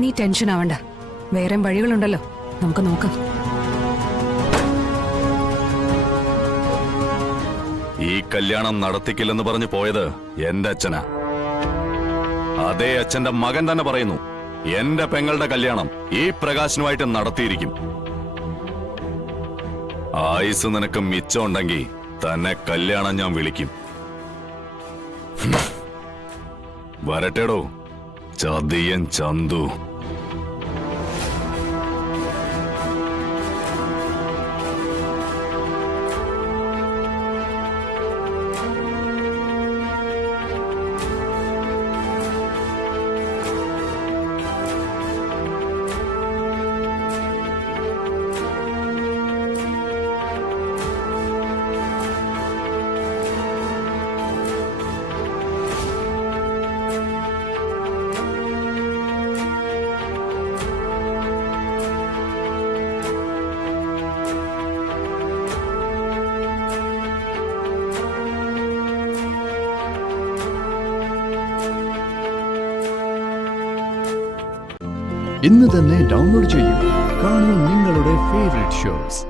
നീ ടെൻഷൻ ആവണ്ട, വേറെ വഴികളുണ്ടല്ലോ, നമുക്ക് നോക്കാം. ഈ കല്യാണം നടത്തിക്കില്ലെന്ന് പറഞ്ഞു പോയത് എന്റെ അച്ഛനാ. അതേ അച്ഛന്റെ മകൻ തന്നെ പറയുന്നു എന്റെ പെങ്ങളുടെ കല്യാണം ഈ പ്രകാശനുമായിട്ട് നടത്തിയിരിക്കും. ആയുസ് നിനക്ക് മിച്ചമുണ്ടെങ്കിൽ തന്നെ കല്യാണം ഞാൻ വിളിക്കും. വരട്ടെടോ ചതിയൻ ചന്തു. ഇന്ന് തന്നെ ഡൗൺലോഡ് ചെയ്യൂ. കാണൂ നിങ്ങളുടെ ഫേവറേറ്റ് ഷോസ്.